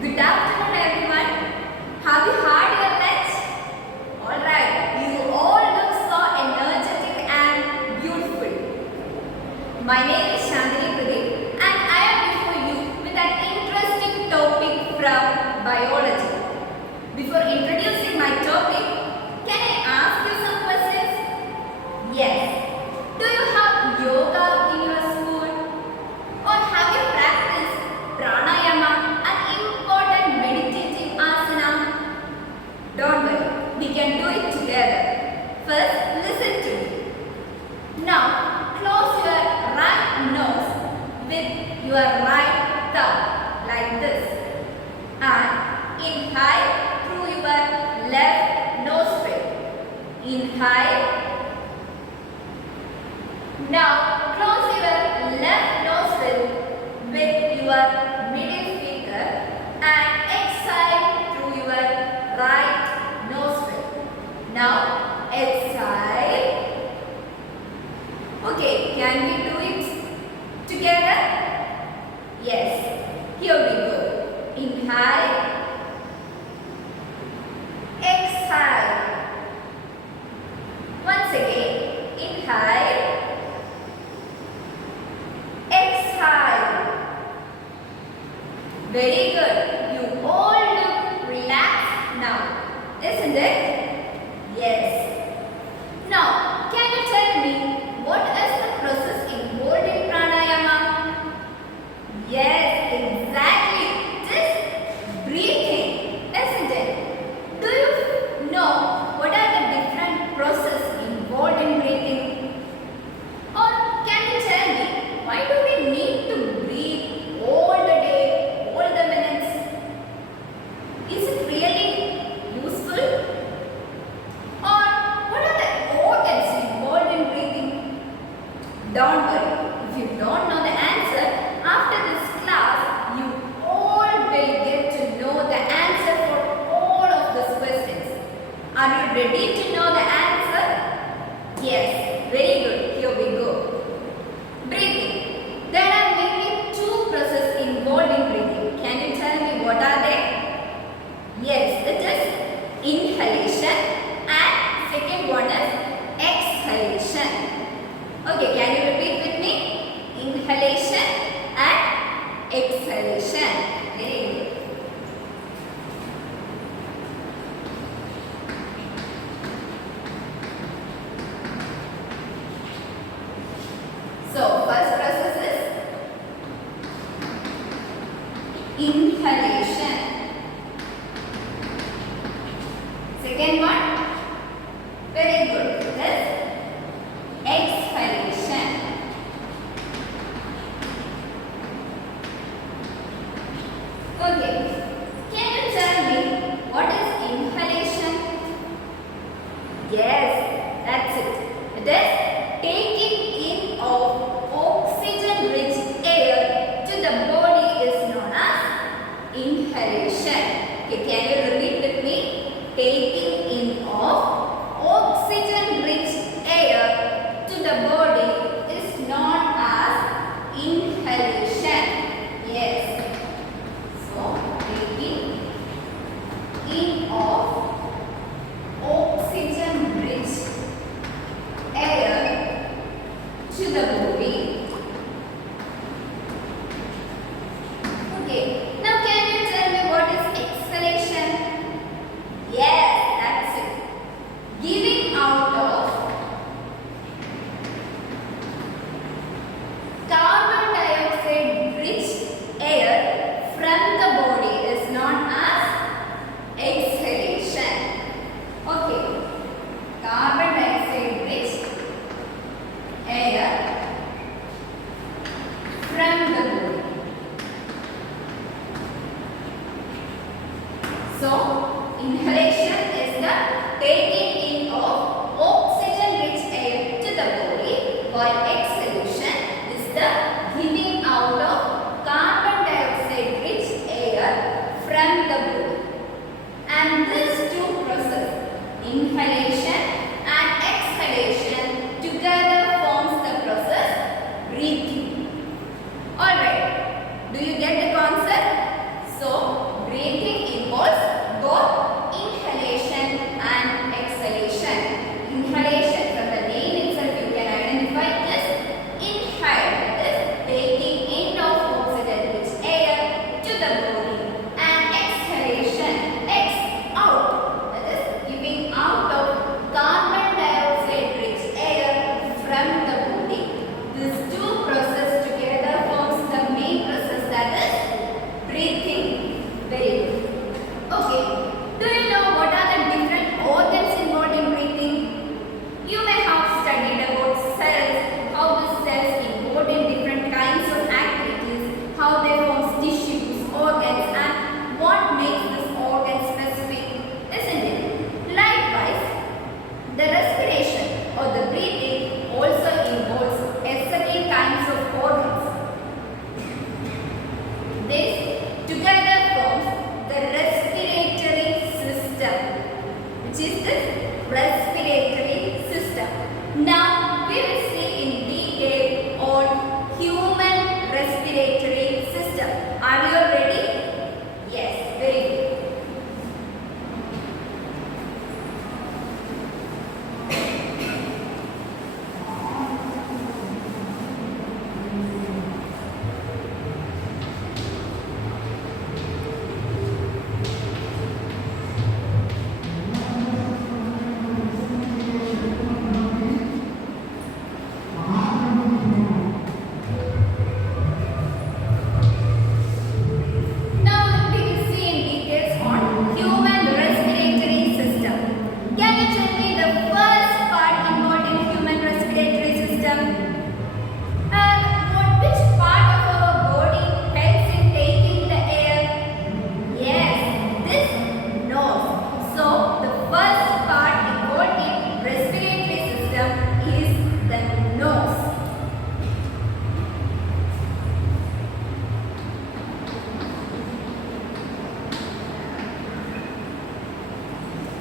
Good afternoon, everyone. Have you had your lunch? Alright, you all look so energetic and beautiful. My name is Pradeep and I am before you with an interesting topic from biology. Before introducing my topic, can I ask you some questions? Yes. Do you have yoga in your school? Or have you practiced pranayama, an important meditative asana? Don't worry, we can do it together. First, listen to me. Now, close your right nose with your right thumb like this. And inhale through your left nostril. Inhale. Now, close your left nostril with your middle finger and exhale through your right nostril. Now, exhale. Okay, can we do it together? Yes. Here we go. Inhale. Exhale. Once again. Inhale. Exhale. Very good. You all look relaxed now, isn't it? Yes. Now, can you tell me what is the process involved in pranayama? Yes, exactly. Just breathing, isn't it? Do you know what are the different processes involved in breathing? Or can you tell me why do we need to breathe all the day, all the minutes? Is it really useful? Or what are the organs involved in breathing? Don't worry, if you don't know the answer, after this class, you all will get to know the answer for all of these questions. Are you ready to know the answer? Yes, very good. Here we go. Breathing. There are mainly two processes involved in breathing. Can you tell me what are they? Yes, it is inhalation and second one is exhalation. Okay, can you repeat with me? Inhalation and exhalation. Very good. So, first process is inhalation. Second one, very good, is exhalation. Okay, can you tell me what is inhalation? Yes, that's it. It is taking in of oxygen-rich air to the body is known as inhalation. Okay, can you repeat with me? Taking in of oxygen-rich air to the body is known as inhalation. Yes. So, taking in of oxygen-rich air to the body. Okay, now can you tell me what is exhalation? Yes, that's it. Giving out of carbon dioxide rich air from the body is known as exhalation. Okay, carbon dioxide rich air from the body. So, inhalation is the taking in of oxygen-rich air to the body, while exhalation is the giving out of carbon dioxide-rich air from the body. And these two processes, inhalation and exhalation, together forms the process breathing. Alright, do you get the concept? So, breathing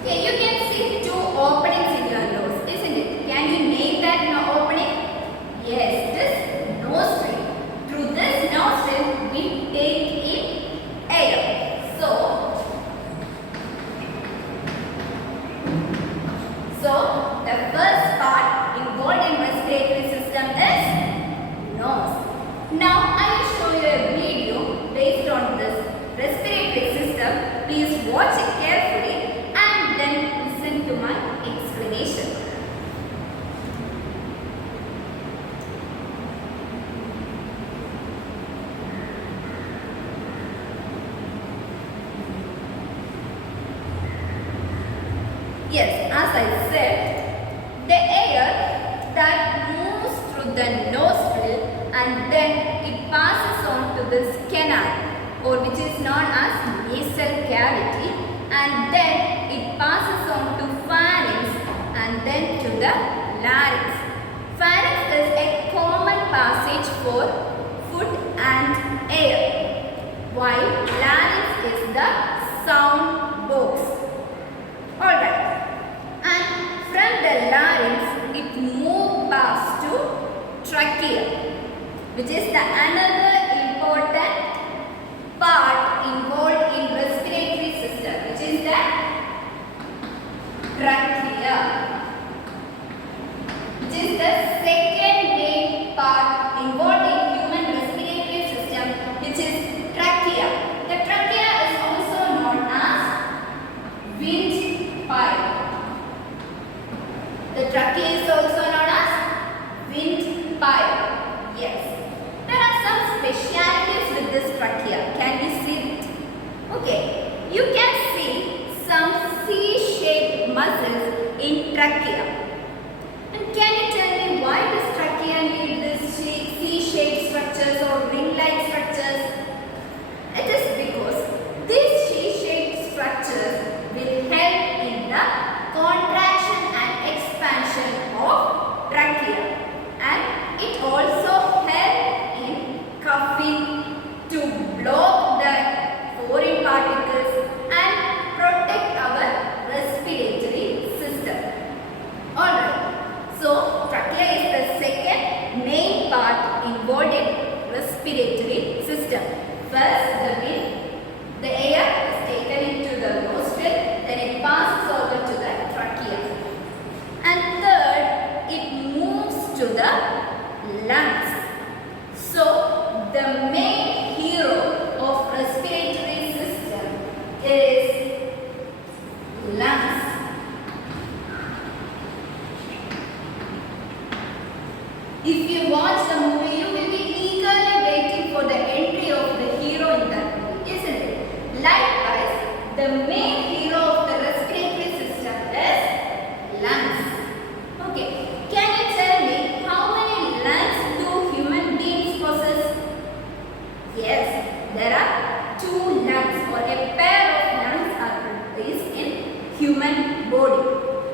Okay, you can see two openings in your nose, isn't it? Can you name that opening? Yes, this nostril. Through this nostril, we take in air. So the first part involved in respiratory system is nose. Now I will show you a video based on this respiratory system. Please watch it carefully and then listen to my explanation. Yes, as I said, the air that moves through the nostril and then it passes on to this canal, or which is known as nasal cavity, and then it passes on to pharynx and then to the larynx. Pharynx is a common passage for food and air, while larynx is the sound box. Alright. And from the larynx, it moves past to trachea, which is the another important part involved in respiratory system, which is the trachea, which is the second main part involved in human respiratory system, which is trachea. The trachea is also known as windpipe. The trachea is also known as windpipe. Yes. There are some specialities with this trachea. Can we see it? Okay. You can see some C-shaped muscles in trachea. And can you tell me why does trachea need this C-shaped structures or ring-like structures? It is because these C-shaped structures will help in the contraction and expansion of trachea, and it also helps in coughing to block the foreign particles and protect our respiratory system. Alright, so trachea is the second main part involved in respiratory system. First, the air is taken into the nostril, then it passes over to the trachea. And third, it moves to the lungs. So, the main hero of respiratory system is lungs. If you watch the movie, you will be eagerly waiting for the entry of the hero in that movie, isn't it? Likewise, the main hero of the respiratory system is lungs. Okay, can you tell me how many lungs do human beings possess? Yes, there are two lungs, or a pair of lungs are placed in human body.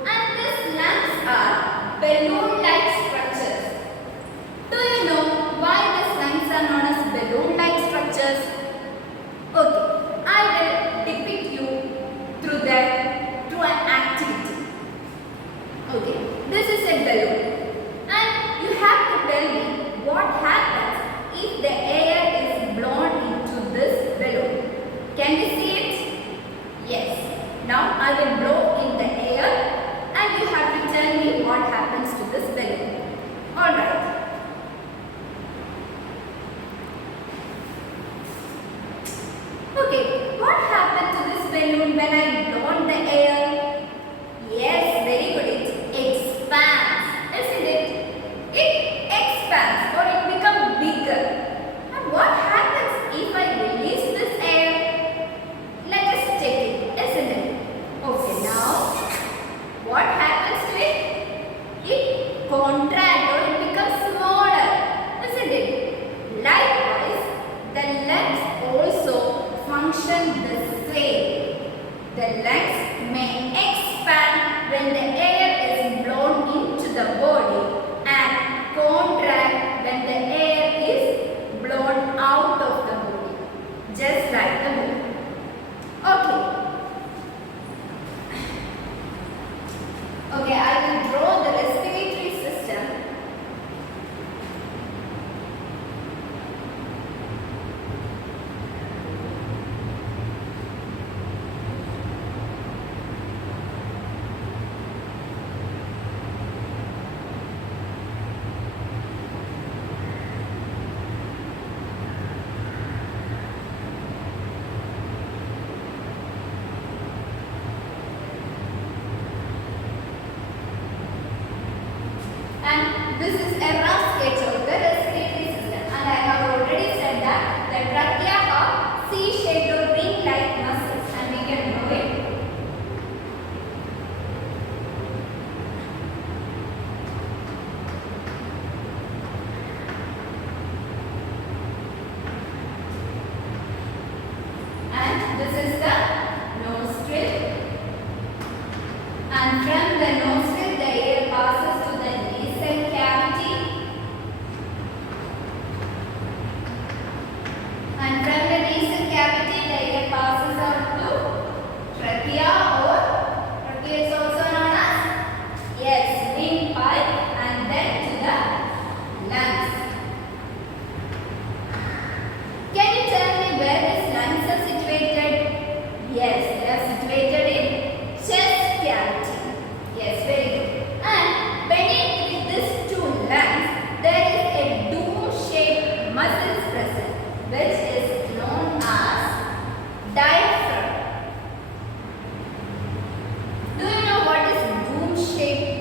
And these lungs are balloon-like structures. Do you know why these lungs are known as balloon-like structures? Okay, I will depict you through an activity. Okay, this is a balloon, and you have to tell me what happens if the air is blown into this balloon. Can you see it? Yes. Now I will blow in the air, and you have to tell me what happens to this balloon. Alright. Okay, what happened to this balloon when I blow the air? Yes, very good. It expands, isn't it? It expands, or it becomes bigger. And what happens if I release this air? Let us check it, isn't it? Okay, now what happens to it? It contracts, or it becomes smaller, isn't it? Likewise, the lungs also function the same. The lungs may expand when the air is blown into the body and contract when the air is blown out of the body, just like the balloon. Okay. this is a rough sketch of the respiratory system, and I have already said that the trachea are C-shaped or ring-like muscles, and we can know it. And this is the nostril, and from the nostril the air passes to the nasal cavity, and from the nasal cavity the air passes out to trachea, or trachea is also known as, yes, windpipe, and then to the lungs. Can you tell me where these lungs are situated? Yes, they are situated in chest cavity. Yes, very good. And beneath these two lungs, there is a dome-shaped muscle present, which is known as diaphragm. Do you know what is dome-shaped?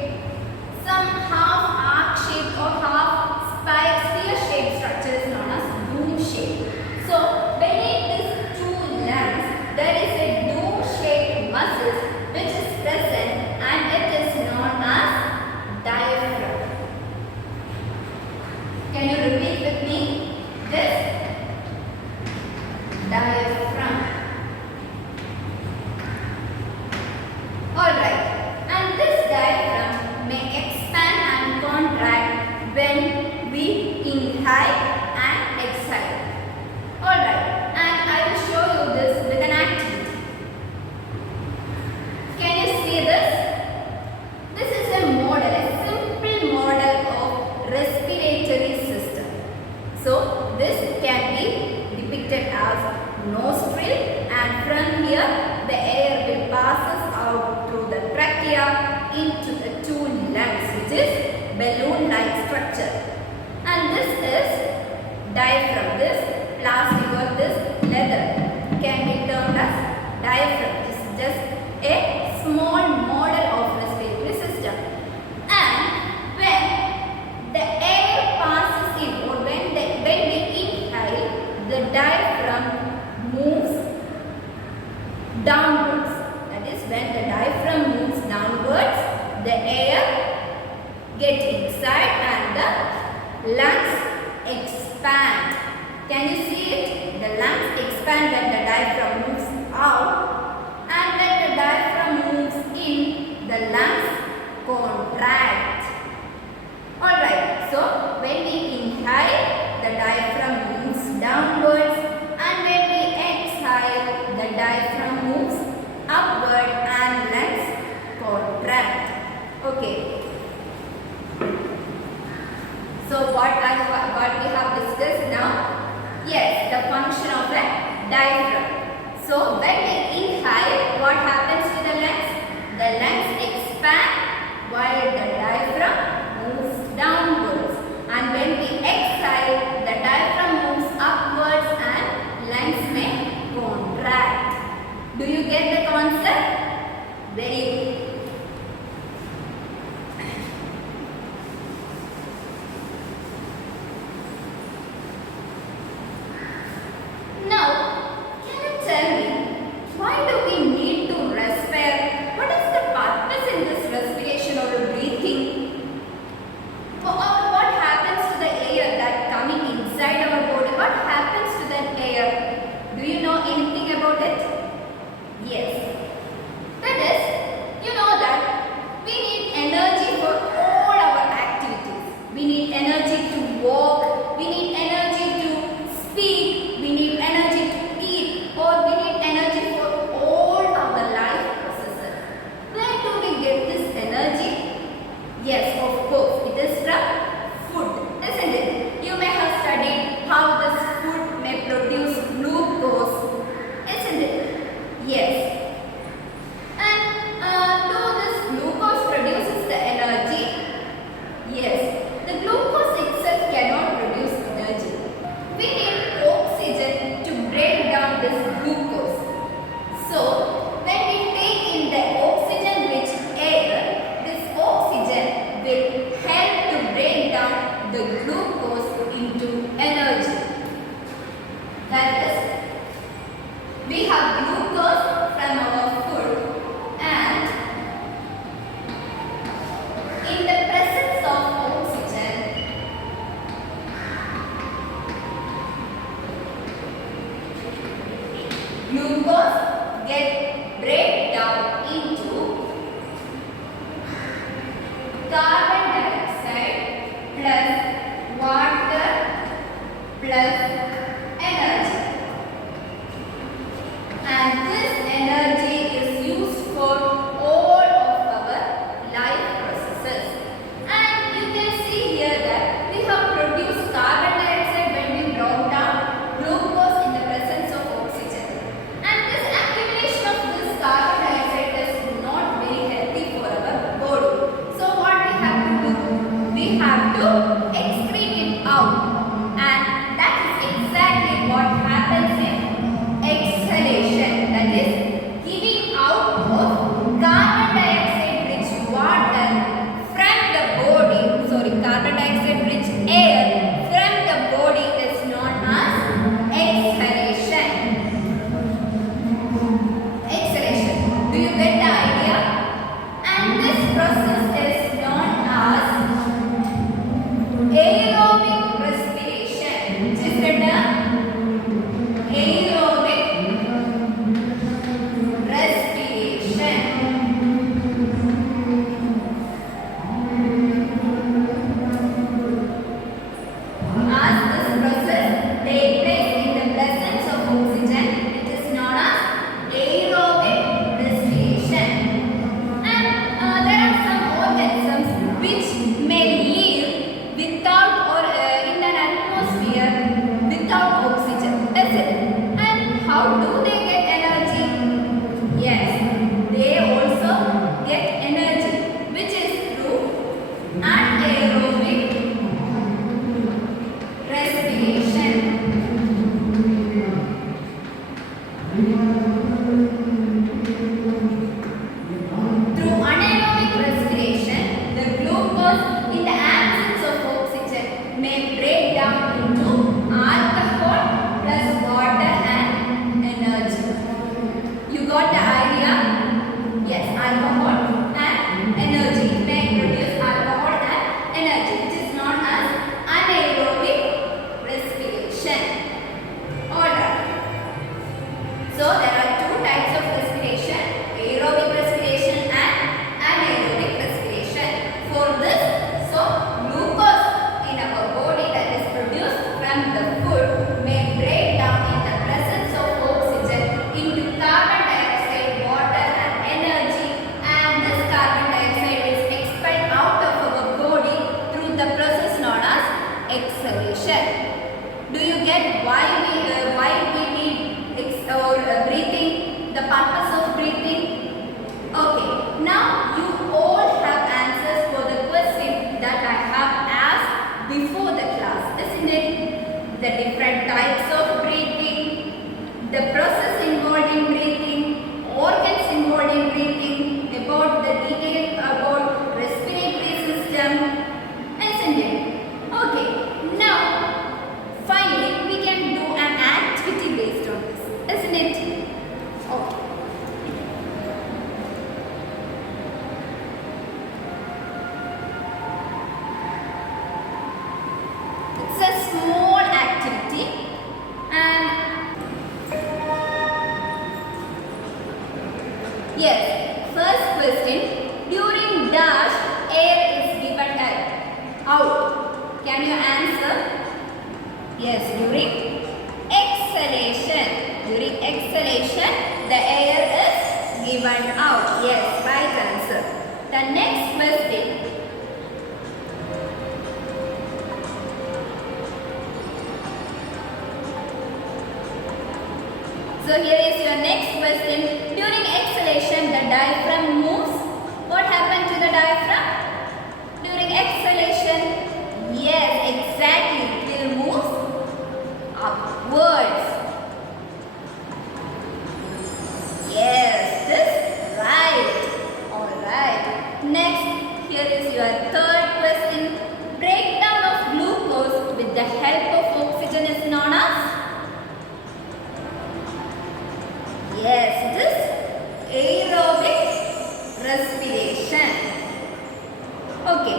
Some half arc-shaped or half sphere-shaped structure is known as dome-shaped. So beneath these two lungs, there is a dome-shaped muscle which is present, and it is known as diaphragm. Can you repeat with me this? Diaphragm. Alright, and this diaphragm may expand and contract when we inhale and exhale. Alright, and I will show you this with an activity. Can you see this? This is a model, a simple model of respiratory system. So this can be depicted as nostril, and from here the air will passes out through the trachea into the two lungs, which is balloon-like structure. And this is diaphragm. This plastic or this leather can be termed as diaphragm. This is just a small model of respiratory system. And when the air passes in, or when we inhale, the diaphragm moves downwards. That is, when the diaphragm moves downwards, the air gets inside and the lungs expand. Can you see it? The lungs expand when the diaphragm moves out, and when the diaphragm moves in, the lungs contract. Alright, so when we inhale, the diaphragm moves downwards, and when we exhale, the diaphragm moves upward and lungs contract. Okay. So what we have discussed now? Yes, the function of the diaphragm. So when we inhale, what happens to the lungs? The lungs expand while the diaphragm moves downwards. And when we exhale, the diaphragm moves upwards and lungs may contract. Do you get the concept? Very good. Now, can you tell me, why do we need to respire? What is the purpose in this respiration or breathing? Or what happens to the air that coming inside our body? What happens to that air? Do you know anything about it? Yes. That is, you know that we need energy for all our activities. We need energy to walk. We need energy to speak. We need energy to eat, or we need energy for all our life processes. Where do we get this energy? Yes, of course, it is from food, isn't it? You may have studied how this food may produce glucose, isn't it? Yes. And though this glucose produces the energy, yes, the glucose itself cannot produce energy. We need oxygen to break down this glucose. So, when we take in the oxygen rich air, this oxygen will help to break down glucose get break down into carbon dioxide plus water plus energy, and this energy is used for all of our life processes. And you can see here that we have produced carbon dioxide when we brought down glucose in the presence of oxygen, and this accumulation of this carbon dioxide is not very healthy for our body. So what we have to do? We have to excrete it out, and that is exactly what happens in exhalation, that is giving out of carbon dioxide rich water from the body, carbon dioxide rich air from the body is known as exhalation. Exhalation. Do you get the idea? And this process is known as aerobic respiration, which is the term aerobic respiration. As this process takes place in the presence of oxygen, it is known as aerobic respiration. And there are some organisms which may live without or in an atmosphere without oxygen, isn't it? And how do they get energy? Yes, they also get energy, which is through anaerobic respiration. Through anaerobic respiration, the glucose in the absence of oxygen may break down into alcohol plus water and energy. You got the idea? Yes, alcohol and energy. It may produce alcohol and energy, which is known as anaerobic respiration. Alright. So there are two types of respiration, aerobic respiration and anaerobic respiration. For this, so glucose in our body that is produced from the food may break down in the presence of oxygen into carbon dioxide, water and energy, and this carbon dioxide is expelled out of our body through the process known as exhalation. Do you get why we need breathing, the purpose of breathing? Okay, now you all have answers for the question that I have asked before the class, isn't it? The different types of breathing, the process involved in breathing, organs involved in breathing, about the detail about respiratory system, isn't it? Okay, now finally we can do an activity based on this, isn't it? Okay. It's a small activity, and yes, first question, during dash air is given out. Can you answer? Yes, during exhalation. During exhalation, the air is given out. Yes, right answer. The next question. So here is your next question. During exhalation, the diaphragm moves. What happened to the diaphragm? During exhalation, yes, exactly. It will move upwards. Yes, this right. Alright. Next, here is your third question. Breakdown of glucose with the help of oxygen is known as? Yes, this aerobic respiration. Okay.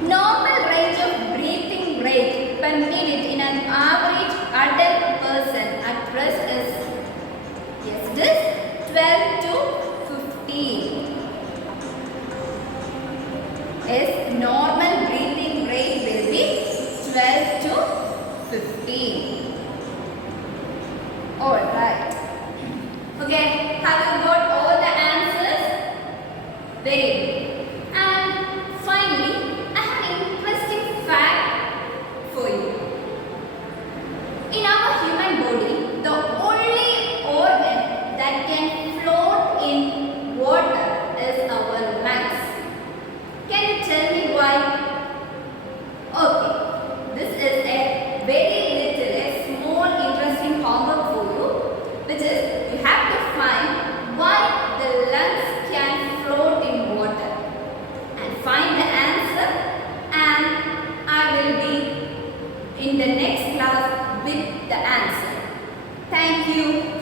Normal range of breathing rate per minute in an average adult person at rest is with the answer. Thank you.